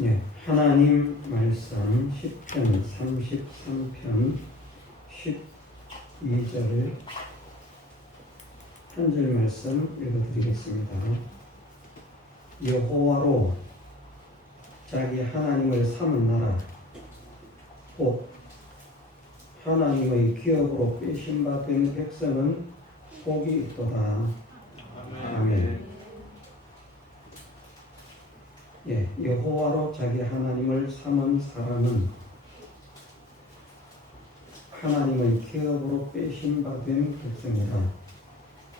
예, 하나님 말씀 시편 33편 12절 한 절 말씀 읽어드리겠습니다. 여호와로 자기 하나님을 삼은 나라 곧 하나님의 기업으로 빼신받은 백성은 복이 있도다. 아멘. 예, 여호와로 자기 하나님을 삼은 사람은 하나님의 기업으로 빼신받은 백성이다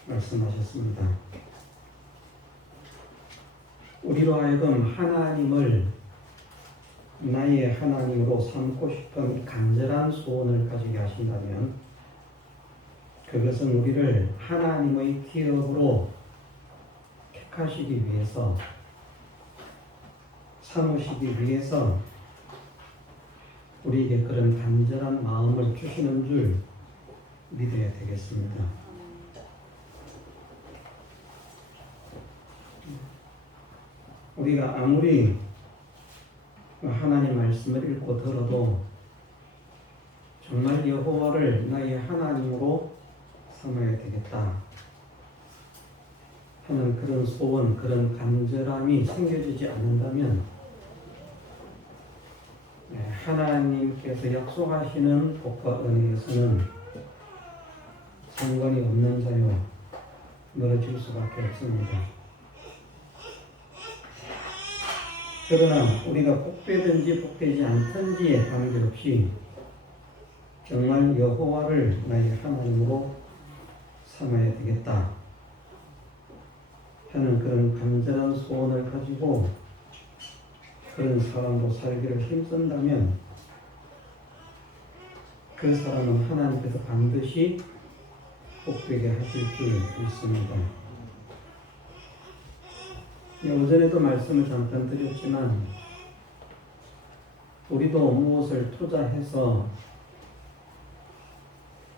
말씀하셨습니다. 우리로 하여금 하나님을 나의 하나님으로 삼고 싶은 간절한 소원을 가지게 하신다면 그것은 우리를 하나님의 기업으로 택하시기 위해서 삼으시기 위해서 우리에게 그런 간절한 마음을 주시는 줄 믿어야 되겠습니다. 우리가 아무리 하나님 말씀을 읽고 들어도 정말 여호와를 나의 하나님으로 삼아야 되겠다 하는 그런 소원, 그런 간절함이 생겨지지 않는다면 하나님께서 약속하시는 복과 은혜에서는 상관이 없는 자요 멀어질 수밖에 없습니다. 그러나 우리가 복되든지 복되지 않든지에 관계없이 정말 여호와를 나의 하나님으로 삼아야 되겠다 하는 그런 간절한 소원을 가지고 그런 사람으로 살기를 힘쓴다면 그 사람은 하나님께서 반드시 복되게 하실 줄 믿습니다. 오전에도 말씀을 잠깐 드렸지만 우리도 무엇을 투자해서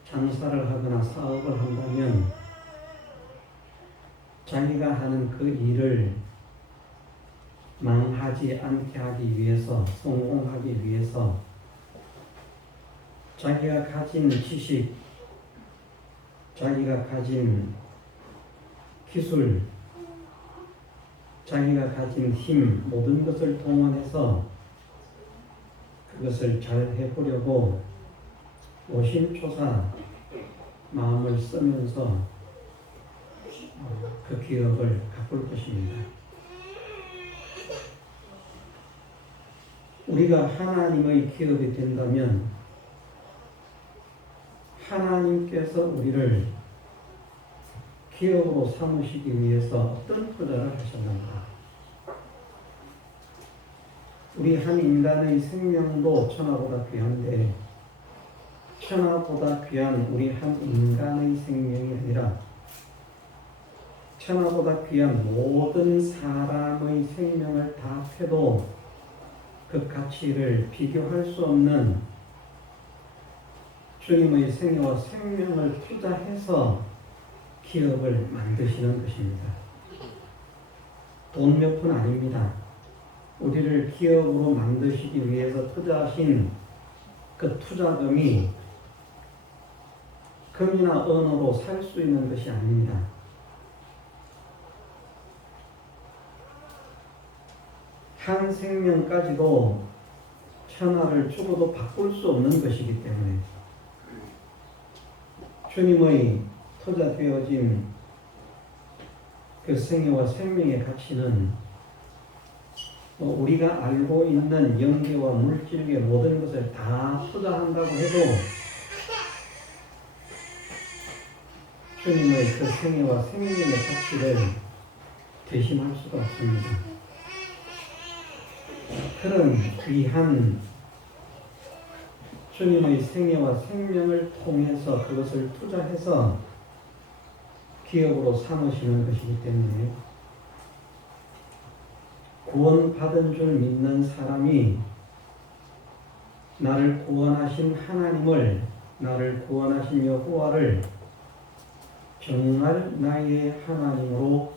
장사를 하거나 사업을 한다면 자기가 하는 그 일을 망하지 않게 하기 위해서, 성공하기 위해서 자기가 가진 지식, 자기가 가진 기술, 자기가 가진 힘, 모든 것을 동원해서 그것을 잘 해보려고 오심초사 마음을 쓰면서 그 기업을 갚을 것입니다. 우리가 하나님의 기업이 된다면 하나님께서 우리를 기업으로 삼으시기 위해서 어떤 투자를 하셨는가? 우리 한 인간의 생명도 천하보다 귀한데 천하보다 귀한 우리 한 인간의 생명이 아니라 천하보다 귀한 모든 사람의 생명을 다 해도 그 가치를 비교할 수 없는 주님의 생애와 생명을 투자해서 기업을 만드시는 것입니다. 돈 몇 푼 아닙니다. 우리를 기업으로 만드시기 위해서 투자하신 그 투자금이 금이나 은으로 살 수 있는 것이 아닙니다. 한 생명까지도 천하를 주고도 바꿀 수 없는 것이기 때문에 주님의 투자되어진 그 생애와 생명의 가치는 우리가 알고 있는 영계와 물질의 모든 것을 다 투자한다고 해도 주님의 그 생애와 생명의 가치를 대신할 수가 없습니다. 그런 귀한 주님의 생애와 생명을 통해서 그것을 투자해서 기업으로 삼으시는 것이기 때문에 구원받은 줄 믿는 사람이 나를 구원하신 하나님을, 나를 구원하신 여호와를 정말 나의 하나님으로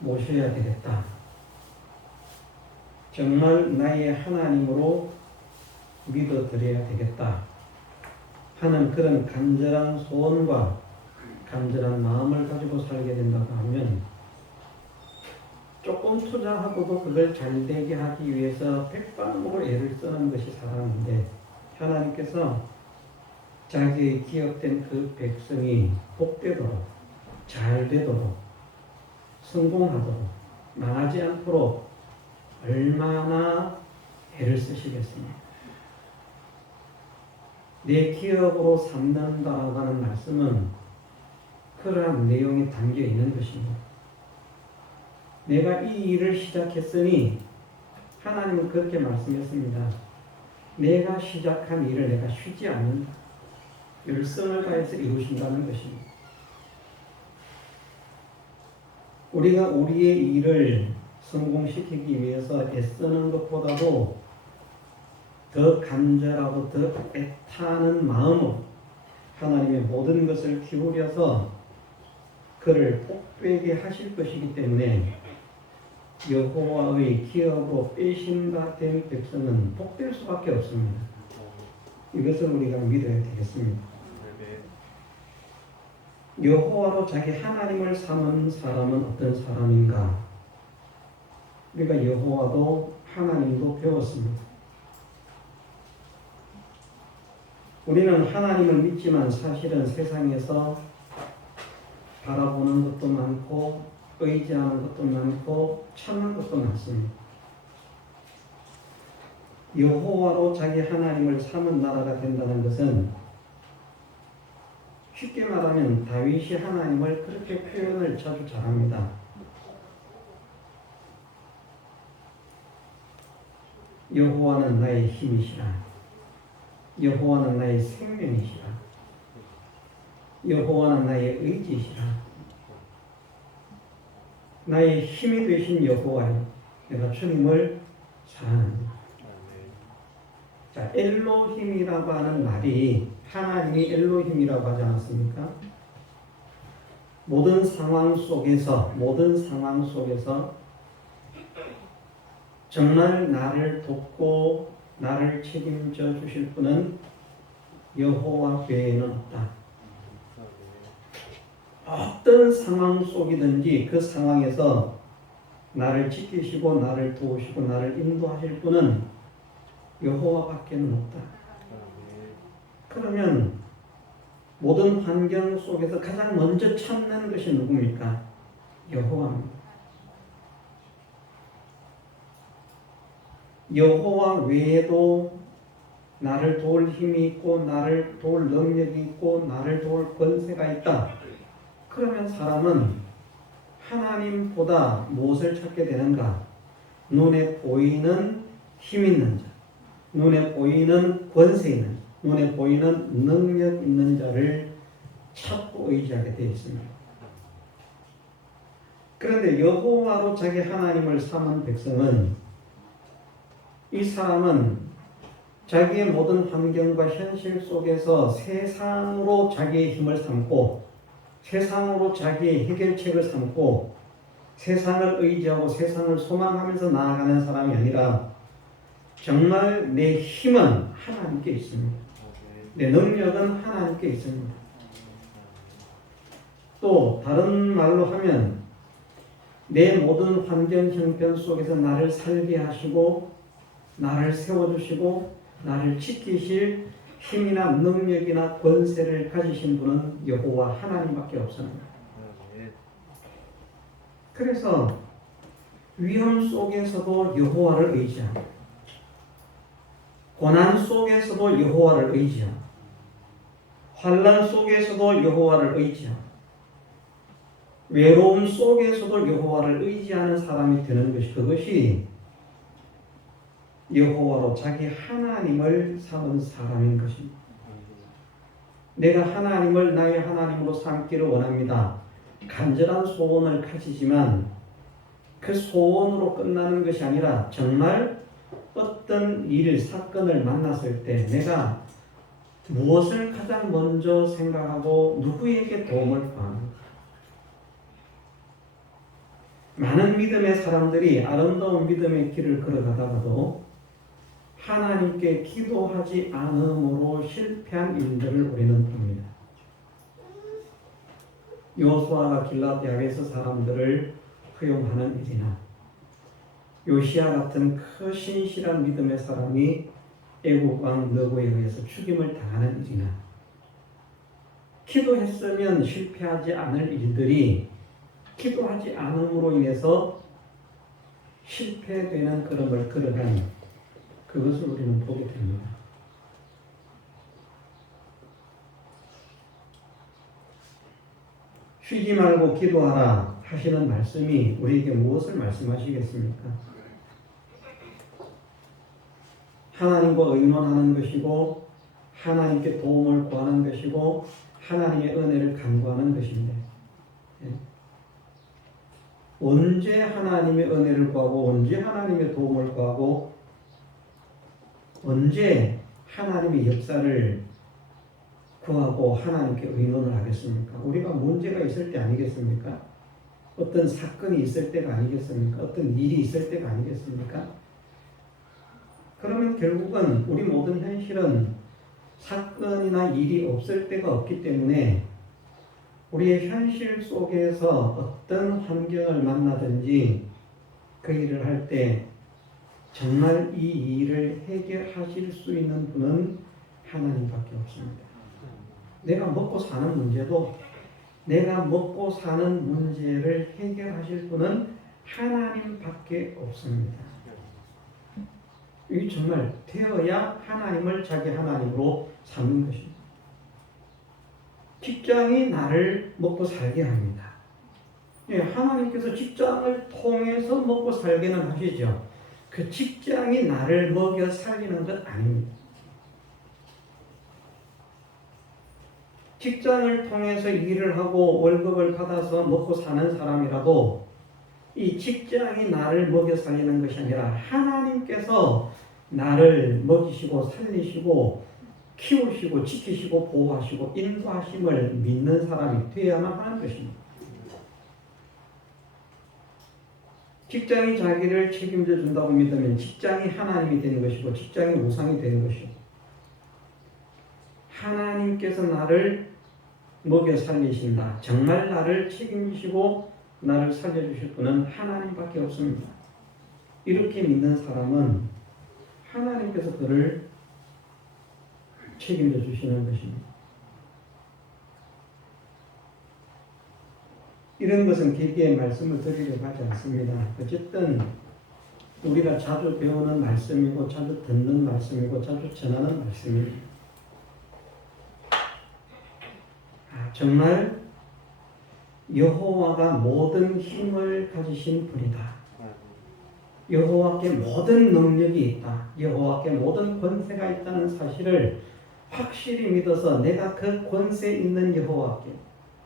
모셔야 되겠다 정말 나의 하나님으로 믿어드려야 되겠다 하는 그런 간절한 소원과 간절한 마음을 가지고 살게 된다고 하면 조금 투자하고도 그걸 잘되게 하기 위해서 백방으로 애를 쓰는 것이 사람인데 하나님께서 자기의 기억된 그 백성이 복되도록 잘되도록 성공하도록 망하지 않도록 얼마나 애를 쓰시겠습니까? 내 기억으로 삼는다라고 하는 말씀은 그러한 내용이 담겨 있는 것입니다. 내가 이 일을 시작했으니 하나님은 그렇게 말씀했습니다. 내가 시작한 일을 내가 쉬지 않는다. 열성을 다해서 이루신다는 것입니다. 우리가 우리의 일을 성공시키기 위해서 애쓰는 것보다도 더 간절하고 더 애타는 마음으로 하나님의 모든 것을 기울여서 그를 복되게 하실 것이기 때문에 여호와의 기업으로 빼신다 된 백성은 복될 수밖에 없습니다. 이것을 우리가 믿어야 되겠습니다. 여호와로 자기 하나님을 삼은 사람은 어떤 사람인가? 우리가 여호와도 하나님도 배웠습니다. 우리는 하나님을 믿지만 사실은 세상에서 바라보는 것도 많고 의지하는 것도 많고 찾는 것도 많습니다. 여호와로 자기 하나님을 삼은 나라가 된다는 것은 쉽게 말하면 다윗이 하나님을 그렇게 표현을 자주 잘합니다. 여호와는 나의 힘이시라. 여호와는 나의 생명이시라. 여호와는 나의 의지시라. 나의 힘이 되신 여호와여, 내가 주님을 사랑합니다. 자, 엘로힘이라고 하는 말이 하나님이 엘로힘이라고 하지 않았습니까? 모든 상황 속에서 정말 나를 돕고 나를 책임져 주실 분은 여호와 외에는 없다. 어떤 상황 속이든지 그 상황에서 나를 지키시고 나를 도우시고 나를 인도하실 분은 여호와밖에는 없다. 그러면 모든 환경 속에서 가장 먼저 찾는 것이 누굽니까? 여호와입니다. 여호와 외에도 나를 도울 힘이 있고 나를 도울 능력이 있고 나를 도울 권세가 있다. 그러면 사람은 하나님보다 무엇을 찾게 되는가? 눈에 보이는 힘 있는 자, 눈에 보이는 권세 있는 자, 눈에 보이는 능력 있는 자를 찾고 의지하게 되어 있습니다. 그런데 여호와로 자기 하나님을 삼은 백성은 이 사람은 자기의 모든 환경과 현실 속에서 세상으로 자기의 힘을 삼고 세상으로 자기의 해결책을 삼고 세상을 의지하고 세상을 소망하면서 나아가는 사람이 아니라 정말 내 힘은 하나님께 있습니다. 내 능력은 하나님께 있습니다. 또 다른 말로 하면 내 모든 환경 형편 속에서 나를 살게 하시고 나를 세워주시고 나를 지키실 힘이나 능력이나 권세를 가지신 분은 여호와 하나님밖에 없습니다. 그래서 위험 속에서도 여호와를 의지하고 고난 속에서도 여호와를 의지하고 환난 속에서도 여호와를 의지하고 외로움 속에서도 여호와를 의지하는 사람이 되는 것이 그것이 여호와로 자기 하나님을 삼은 사람인 것입니다. 내가 하나님을 나의 하나님으로 삼기를 원합니다. 간절한 소원을 가지지만 그 소원으로 끝나는 것이 아니라 정말 어떤 일, 사건을 만났을 때 내가 무엇을 가장 먼저 생각하고 누구에게 도움을 구하는가? 많은 믿음의 사람들이 아름다운 믿음의 길을 걸어가다가도 하나님께 기도하지 않음으로 실패한 일들을 우리는 봅니다. 여호수아가 길앗야베스 사람들을 허용하는 일이나 요시야 같은 그 신실한 믿음의 사람이 애국 왕 느고에 의해서 죽임을 당하는 일이나 기도했으면 실패하지 않을 일들이 기도하지 않음으로 인해서 실패되는 걸음을 걸어가니 그것을 우리는 보게 됩니다. 쉬지 말고 기도하라 하시는 말씀이 우리에게 무엇을 말씀하시겠습니까? 하나님과 의논하는 것이고 하나님께 도움을 구하는 것이고 하나님의 은혜를 간구하는 것인데 언제 하나님의 은혜를 구하고 언제 하나님의 도움을 구하고 언제 하나님의 역사를 구하고 하나님께 의논을 하겠습니까? 우리가 문제가 있을 때 아니겠습니까? 어떤 사건이 있을 때가 아니겠습니까? 어떤 일이 있을 때가 아니겠습니까? 그러면 결국은 우리 모든 현실은 사건이나 일이 없을 때가 없기 때문에 우리의 현실 속에서 어떤 환경을 만나든지 그 일을 할 때 정말 이 일을 해결하실 수 있는 분은 하나님밖에 없습니다. 내가 먹고 사는 문제도 내가 먹고 사는 문제를 해결하실 분은 하나님밖에 없습니다. 이게 정말 되어야 하나님을 자기 하나님으로 삼는 것입니다. 직장이 나를 먹고 살게 합니다. 예, 하나님께서 직장을 통해서 먹고 살게는 하시죠. 그 직장이 나를 먹여 살리는 것 아닙니다. 직장을 통해서 일을 하고 월급을 받아서 먹고 사는 사람이라도 이 직장이 나를 먹여 살리는 것이 아니라 하나님께서 나를 먹이시고 살리시고 키우시고 지키시고 보호하시고 인도하심을 믿는 사람이 되어야만 하는 것입니다. 직장이 자기를 책임져 준다고 믿으면 직장이 하나님이 되는 것이고 직장이 우상이 되는 것이고 하나님께서 나를 먹여 살리신다. 정말 나를 책임지시고 나를 살려주실 분은 하나님밖에 없습니다. 이렇게 믿는 사람은 하나님께서 그를 책임져 주시는 것입니다. 이런 것은 길게 말씀을 드리려고 하지 않습니다. 어쨌든 우리가 자주 배우는 말씀이고 자주 듣는 말씀이고 자주 전하는 말씀입니다. 정말 여호와가 모든 힘을 가지신 분이다. 여호와께 모든 능력이 있다. 여호와께 모든 권세가 있다는 사실을 확실히 믿어서 내가 그 권세 있는 여호와께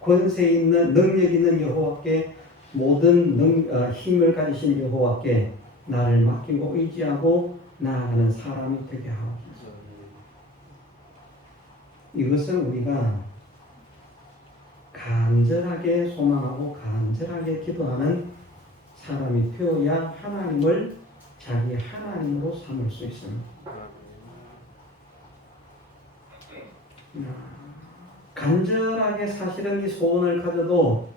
권세 있는 능력 있는 여호와께 모든 힘을 가지신 여호와께 나를 맡기고 의지하고 나아가는 사람이 되게 하옵소서. 이것은 우리가 간절하게 소망하고 간절하게 기도하는 사람이 되어야 하나님을 자기 하나님으로 삼을 수 있습니다. 간절하게 사실은 이 소원을 가져도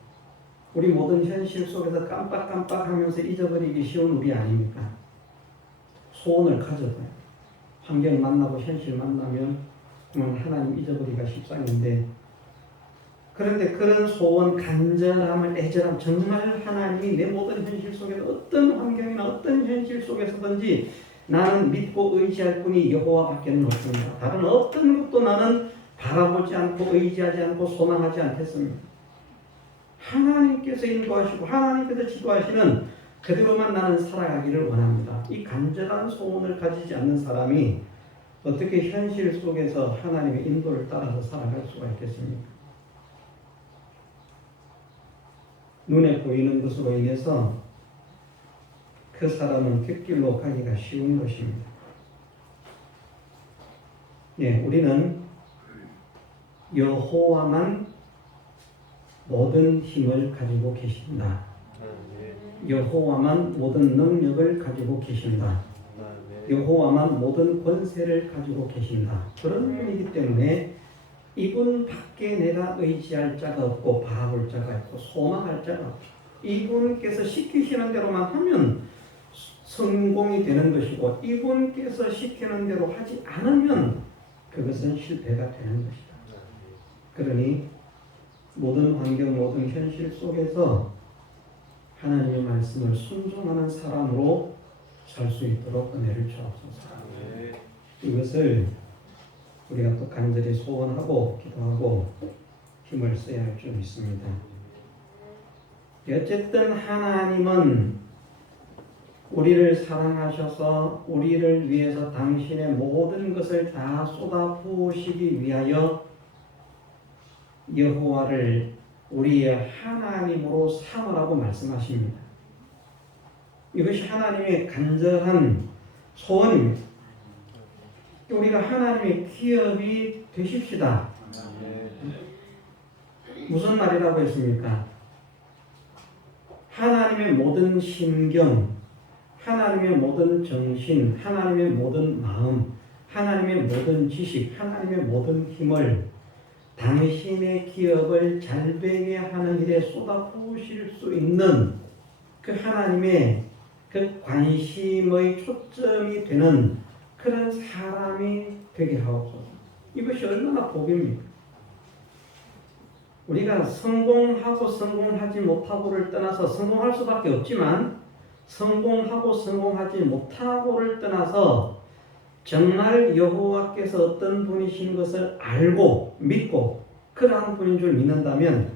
우리 모든 현실 속에서 깜빡깜빡하면서 잊어버리기 쉬운 우리 아닙니까? 소원을 가져도 환경 만나고 현실 만나면 하나님 잊어버리기가 십상인데 그런데 그런 소원, 간절함을 애절함, 정말 하나님이 내 모든 현실 속에서 어떤 환경이나 어떤 현실 속에서든지 나는 믿고 의지할 분이 여호와밖에 없습니다. 다른 어떤 것도 나는 바라보지 않고 의지하지 않고 소망하지 않겠습니다. 하나님께서 인도하시고 하나님께서 지도하시는 그대로만 나는 살아가기를 원합니다. 이 간절한 소원을 가지지 않는 사람이 어떻게 현실 속에서 하나님의 인도를 따라서 살아갈 수가 있겠습니까? 눈에 보이는 것으로 인해서 그 사람은 뒷길로 가기가 쉬운 것입니다. 예, 우리는 여호와만 모든 힘을 가지고 계신다. 여호와만 모든 능력을 가지고 계신다. 여호와만 모든 권세를 가지고 계신다. 그런 분이기 때문에 이분 밖에 내가 의지할 자가 없고 바라볼 자가 있고 소망할 자가 없고 이분께서 시키시는 대로만 하면 성공이 되는 것이고 이분께서 시키는 대로 하지 않으면 그것은 실패가 되는 것이다. 그러니 모든 환경, 모든 현실 속에서 하나님의 말씀을 순종하는 사람으로 살 수 있도록 은혜를 주옵소서. 이것을 우리가 또 간절히 소원하고 기도하고 힘을 써야 할 줄 믿습니다. 어쨌든 하나님은 우리를 사랑하셔서 우리를 위해서 당신의 모든 것을 다 쏟아부으시기 위하여 여호와를 우리의 하나님으로 삼으라고 말씀하십니다. 이것이 하나님의 간절한 소원입니다. 우리가 하나님의 기업이 되십시다. 무슨 말이라고 했습니까? 하나님의 모든 심경, 하나님의 모든 정신, 하나님의 모든 마음, 하나님의 모든 지식, 하나님의 모든 힘을 당신의 기업을 잘되게 하는 일에 쏟아부으실 수 있는 그 하나님의 그 관심의 초점이 되는 그런 사람이 되게 하옵소서. 이것이 얼마나 복입니까? 우리가 성공하고 성공하지 못하고를 떠나서 성공할 수밖에 없지만 성공하고 성공하지 못하고를 떠나서 정말 여호와께서 어떤 분이신 것을 알고 믿고 그러한 분인 줄 믿는다면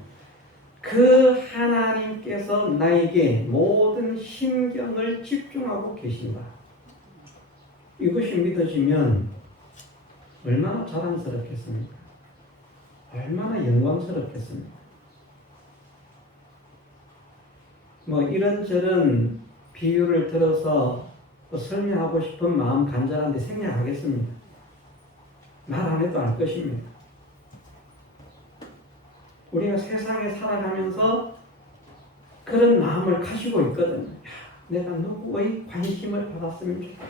그 하나님께서 나에게 모든 심경을 집중하고 계신다. 이것이 믿어지면 얼마나 자랑스럽겠습니까? 얼마나 영광스럽겠습니까? 뭐 이런저런 비유를 들어서 설명하고 싶은 마음 간절한데 생략하겠습니다. 말 안 해도 알 것입니다. 우리가 세상에 살아가면서 그런 마음을 가지고 있거든요. 내가 누구의 관심을 받았으면 좋겠다.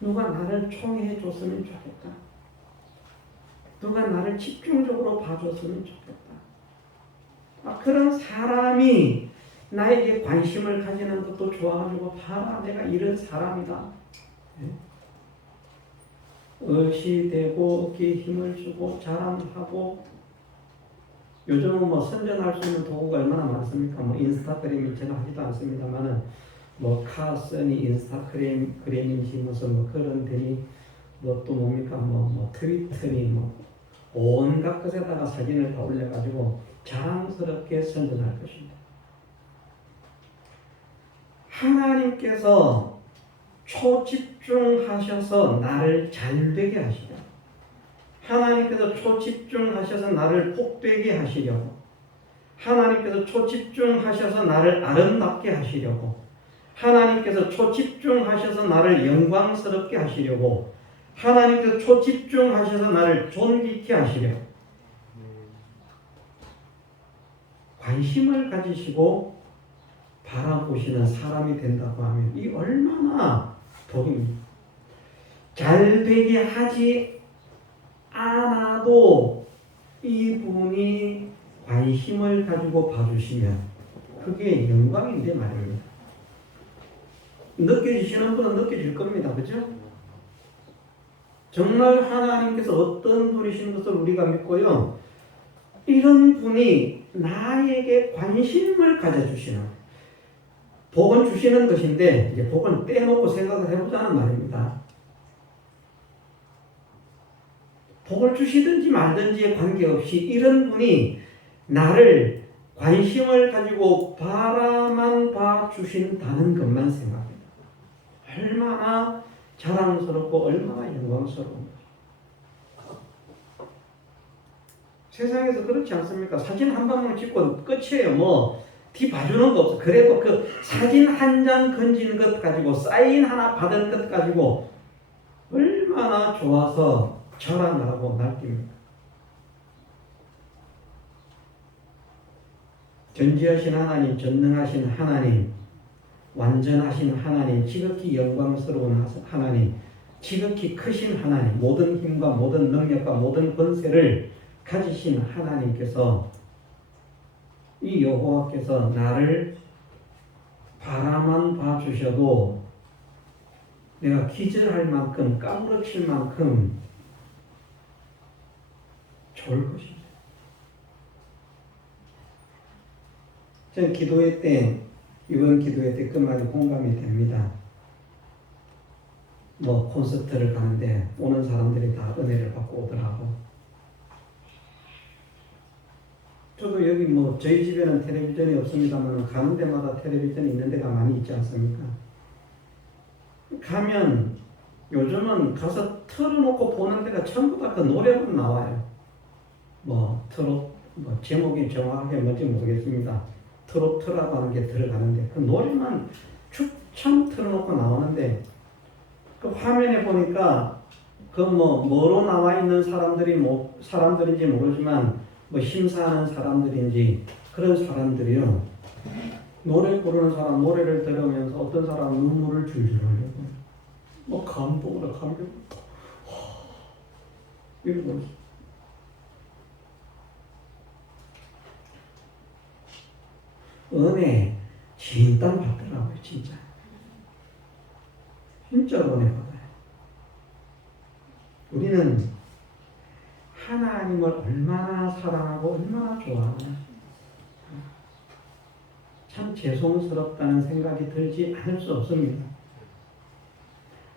누가 나를 총애해 줬으면 좋겠다. 누가 나를 집중적으로 봐줬으면 좋겠다. 그런 사람이 나에게 관심을 가지는 것도 좋아가지고 봐라 내가 이런 사람이다. 의시되고 어깨에 힘을 주고 자랑하고 요즘은 뭐 선전할 수 있는 도구가 얼마나 많습니까? 뭐 인스타그램이 제가 하지도 않습니다만은 뭐 카슨이 인스타그램인지 무슨 뭐 그런 데니 뭐 또 뭡니까 뭐 트위터니 뭐 온갖 것에다가 사진을 다 올려가지고 자랑스럽게 선전할 것입니다. 하나님께서 초집중하셔서 나를 잘되게 하시려. 하나님께서 초집중하셔서 나를 복되게 하시려고. 하나님께서 초집중하셔서 나를 아름답게 하시려고. 하나님께서 초집중하셔서 나를 영광스럽게 하시려고. 하나님께서 초집중하셔서 나를 존귀케 하시려고. 관심을 가지시고 바라보시는 사람이 된다고 하면 이 얼마나 복입니까? 잘되게 하지 않아도 이분이 관심을 가지고 봐주시면 그게 영광인데 말입니다. 느껴지시는 분은 느껴질 겁니다. 그죠? 정말 하나님께서 어떤 분이신 것을 우리가 믿고요. 이런 분이 나에게 관심을 가져주시는 복은 주시는 것인데 이제 복은 떼놓고 생각을 해보자는 말입니다. 복을 주시든지 말든지에 관계없이 이런 분이 나를 관심을 가지고 바라만 봐주신다는 것만 생각합니다. 얼마나 자랑스럽고 얼마나 영광스러운 것입니다. 세상에서 그렇지 않습니까? 사진 한 방만 찍고 끝이에요. 뒤 봐주는 거 없어. 그래도 그 사진 한 장 건지는 것 가지고 사인 하나 받은 것 가지고 얼마나 좋아서 자랑을 하고 날깁니까? 전지하신 하나님, 전능하신 하나님, 완전하신 하나님, 지극히 영광스러운 하나님, 지극히 크신 하나님, 모든 힘과 모든 능력과 모든 권세를 가지신 하나님께서, 이 여호와께서 나를 바라만 봐주셔도 내가 기절할 만큼, 까무러칠 만큼 좋을 것입니다. 저는 기도회 때, 이번 기도회 때 그 말이 공감이 됩니다. 뭐 콘서트를 가는데 오는 사람들이 다 은혜를 받고 오더라고. 저도 여기 뭐 저희 집에는 텔레비전이 없습니다만 가는 데마다 텔레비전이 있는 데가 많이 있지 않습니까? 가면 요즘은 가서 틀어놓고 보는 데가 전부 다 그 노래만 나와요. 뭐 트롯, 뭐 제목이 정확하게 뭔지 모르겠습니다. 트로트라고 하는 게 들어가는데 그 노래만 축참 틀어놓고 나오는데 그 화면에 보니까 그 뭐로 나와 있는 사람들이 뭐 사람들인지 모르지만 뭐 심사하는 사람들인지 그런 사람들이요. 노래 부르는 사람 노래를 들으면서 어떤 사람 눈물을 줄줄 흘리고 뭐 감동으로 감격 이러고 은혜 진땀 받더라고요. 진짜 은혜 받아요. 우리는 하나님을 얼마나 사랑하고 얼마나 좋아하나 참 죄송스럽다는 생각이 들지 않을 수 없습니다.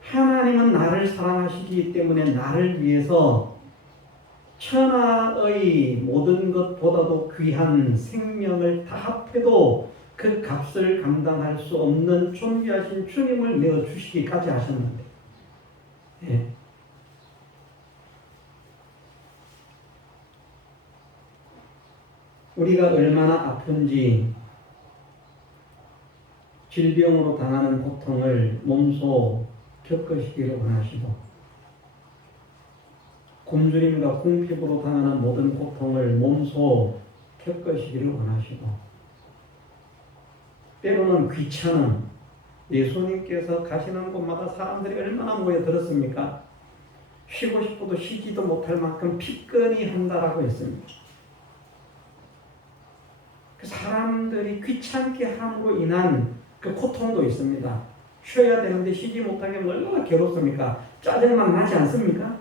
하나님은 나를 사랑하시기 때문에 나를 위해서 천하의 모든 것보다도 귀한 생명을 다 합해도 그 값을 감당할 수 없는 존귀하신 주님을 내어주시기까지 하셨는데 예. 우리가 얼마나 아픈지 질병으로 당하는 고통을 몸소 겪으시기를 원하시고 굶주림과 궁핍으로 당하는 모든 고통을 몸소 겪으시기를 원하시고 때로는 귀찮음 예수님께서 가시는 곳마다 사람들이 얼마나 모여들었습니까? 쉬고 싶어도 쉬지도 못할 만큼 피끈이 한다라고 했습니다. 그 사람들이 귀찮게 함으로 인한 그 고통도 있습니다. 쉬어야 되는데 쉬지 못하게 얼마나 괴롭습니까? 짜증만 나지 않습니까?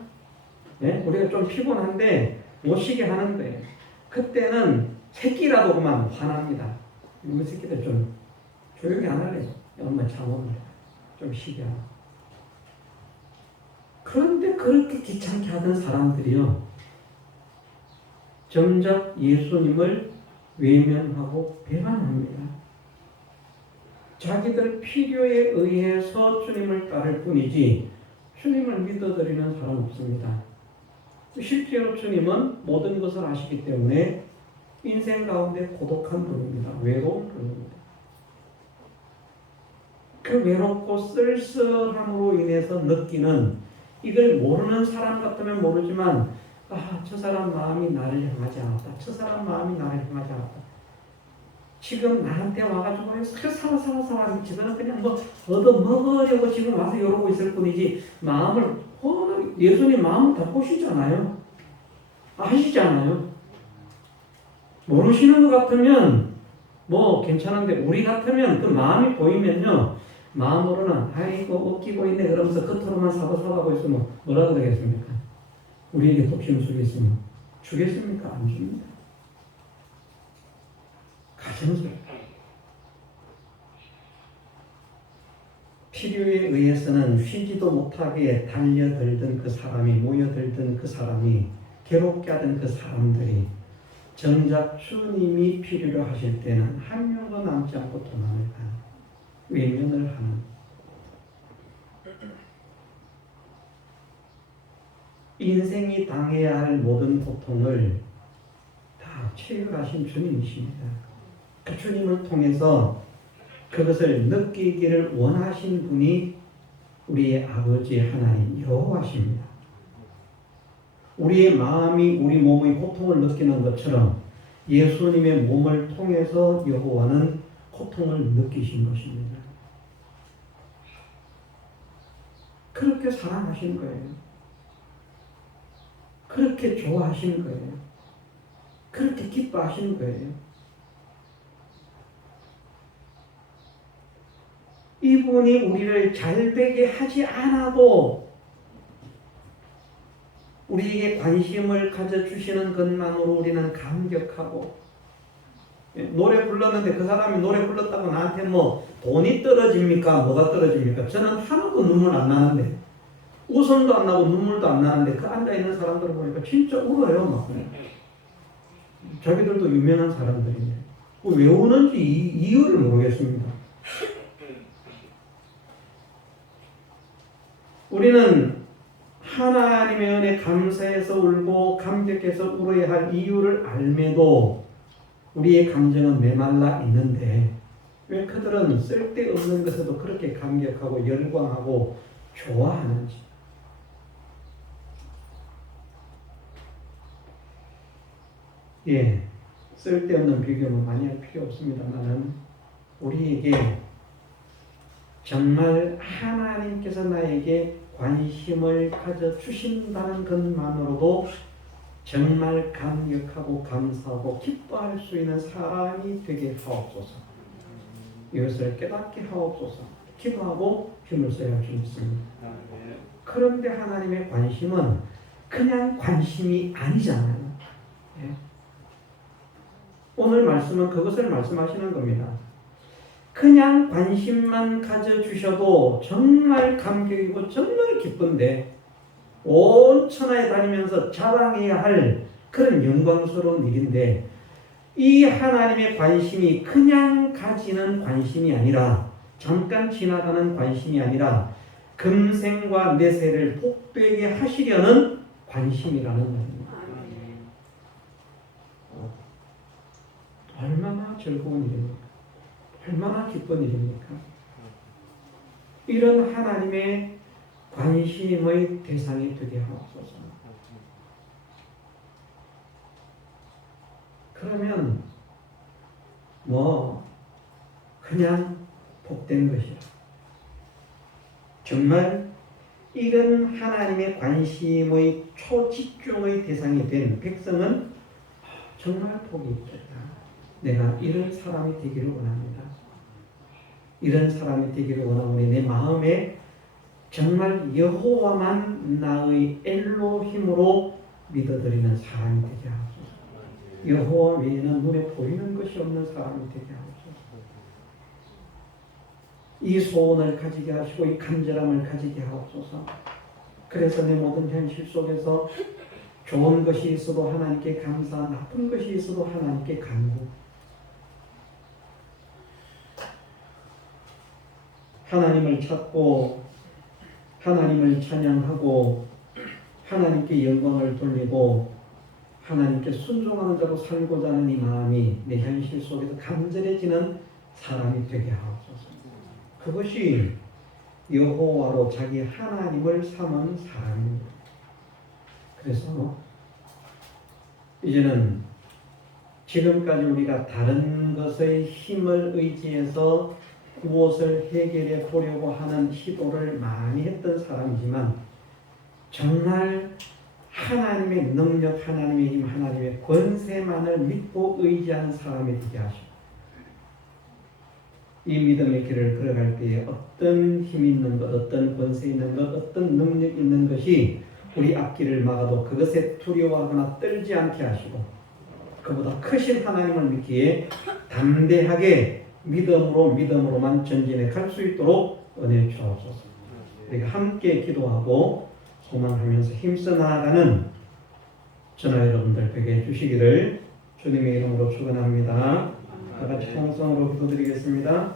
네? 우리가 좀 피곤한데 못 쉬게 하는데 그때는 새끼라도 그만 화납니다. 우리 새끼들 좀 조용히 안 할래. 엄마 잠오는데 좀 쉬게 하고. 그런데 그렇게 귀찮게 하던 사람들이요 정작 예수님을 외면하고 배반합니다. 자기들 필요에 의해서 주님을 따를 뿐이지 주님을 믿어드리는 사람 없습니다. 실제로 주님은 모든 것을 아시기 때문에 인생 가운데 고독한 분입니다. 외로운 분입니다. 그 외롭고 쓸쓸함으로 인해서 느끼는 이걸 모르는 사람 같으면 모르지만 저 사람 마음이 나를 향하지 않았다. 저 사람 마음이 나를 향하지 않았다. 지금 나한테 와가지고 살아 저거는 그냥 뭐 얻어먹으려고 지금 와서 이러고 있을 뿐이지 마음을 예수님 마음을 다 보시잖아요. 아시잖아요. 모르시는 것 같으면 뭐 괜찮은데 우리 같으면 그 마음이 보이면요 마음으로는 아이고 웃기고 있네 그러면서 겉으로만 사바사바하고 있으면 뭐라 그러겠습니까? 우리에게 독심 주겠으면 주겠습니까? 안 줍니다. 가정스럽게 필요에 의해서는 쉬지도 못하게 달려들던 그 사람이 모여들던 그 사람이 괴롭게 하던 그 사람들이 정작 주님이 필요로 하실 때는 한 명도 남지 않고 도망을 가는 외면을 하는 인생이 당해야 할 모든 고통을 다 체결하신 주님이십니다. 그 주님을 통해서 그것을 느끼기를 원하신 분이 우리의 아버지 하나님 여호와십니다. 우리의 마음이 우리 몸의 고통을 느끼는 것처럼 예수님의 몸을 통해서 여호와는 고통을 느끼신 것입니다. 그렇게 사랑하신 거예요. 그렇게 좋아하신 거예요. 그렇게 기뻐하신 거예요. 이분이 우리를 잘되게 하지 않아도 우리에게 관심을 가져주시는 것만으로 우리는 감격하고, 노래 불렀는데 그 사람이 노래 불렀다고 나한테 뭐 돈이 떨어집니까? 뭐가 떨어집니까? 저는 하나도 눈물 안 나는데, 웃음도 안 나고 눈물도 안 나는데 그 앉아있는 사람들을 보니까 진짜 울어요. 막. 자기들도 유명한 사람들인데 왜 우는지 이유를 모르겠습니다. 우리는 하나님의 은혜 감사해서 울고 감격해서 울어야 할 이유를 알매도 우리의 감정은 메말라 있는데 왜 그들은 쓸데없는 것에도 그렇게 감격하고 열광하고 좋아하는지. 쓸데없는 비교는 많이 할 필요 없습니다만 우리에게 정말 하나님께서 나에게 관심을 가져주신다는 것만으로도 정말 감격하고 감사하고 기뻐할 수 있는 사람이 되게 하옵소서. 이것을 깨닫게 하옵소서. 기도하고 힘을 써야 할 줄 믿습니다. 그런데 하나님의 관심은 그냥 관심이 아니잖아요. 오늘 말씀은 그것을 말씀하시는 겁니다. 그냥 관심만 가져주셔도 정말 감격이고 정말 기쁜데 온 천하에 다니면서 자랑해야 할 그런 영광스러운 일인데 이 하나님의 관심이 그냥 가지는 관심이 아니라 잠깐 지나가는 관심이 아니라 금생과 내세를 복되게 하시려는 관심이라는 겁니다. 얼마나 즐거운 일입니까? 얼마나 기쁜 일입니까? 이런 하나님의 관심의 대상이 되게 하옵소서. 그러면 그냥 복된 것이라. 정말 이런 하나님의 관심의 초집중의 대상이 된 백성은 정말 복이 있겠다. 내가 이런 사람이 되기를 원합니다. 이런 사람이 되기를 원하오니 내 마음에 정말 여호와만 나의 엘로힘으로 믿어드리는 사람이 되게 하옵소서. 여호와 외에는 눈에 보이는 것이 없는 사람이 되게 하옵소서. 이 소원을 가지게 하시고 이 간절함을 가지게 하옵소서. 그래서 내 모든 현실 속에서 좋은 것이 있어도 하나님께 감사, 나쁜 것이 있어도 하나님께 간구. 하나님을 찾고 하나님을 찬양하고 하나님께 영광을 돌리고 하나님께 순종하는 자로 살고자 하는 이 마음이 내 현실 속에서 간절해지는 사람이 되게 하옵소서. 그것이 여호와로 자기 하나님을 삼은 사람입니다. 그래서 이제는 지금까지 우리가 다른 것의 힘을 의지해서 무엇을 해결해 보려고 하는 시도를 많이 했던 사람이지만 정말 하나님의 능력, 하나님의 힘, 하나님의 권세만을 믿고 의지하는 사람이 되게 하시고 이 믿음의 길을 걸어갈 때에 어떤 힘 있는 것, 어떤 권세 있는 것, 어떤 능력 있는 것이 우리 앞길을 막아도 그것에 두려워하거나 떨지 않게 하시고 그보다 크신 하나님을 믿기에 담대하게 믿음으로만 전진해 갈 수 있도록 은혜 주옵소서. 우리가 함께 기도하고 소망하면서 힘써 나아가는 저나 여러분들 되게 해주시기를 주님의 이름으로 축원합니다. 다 같이 통성으로 기도드리겠습니다.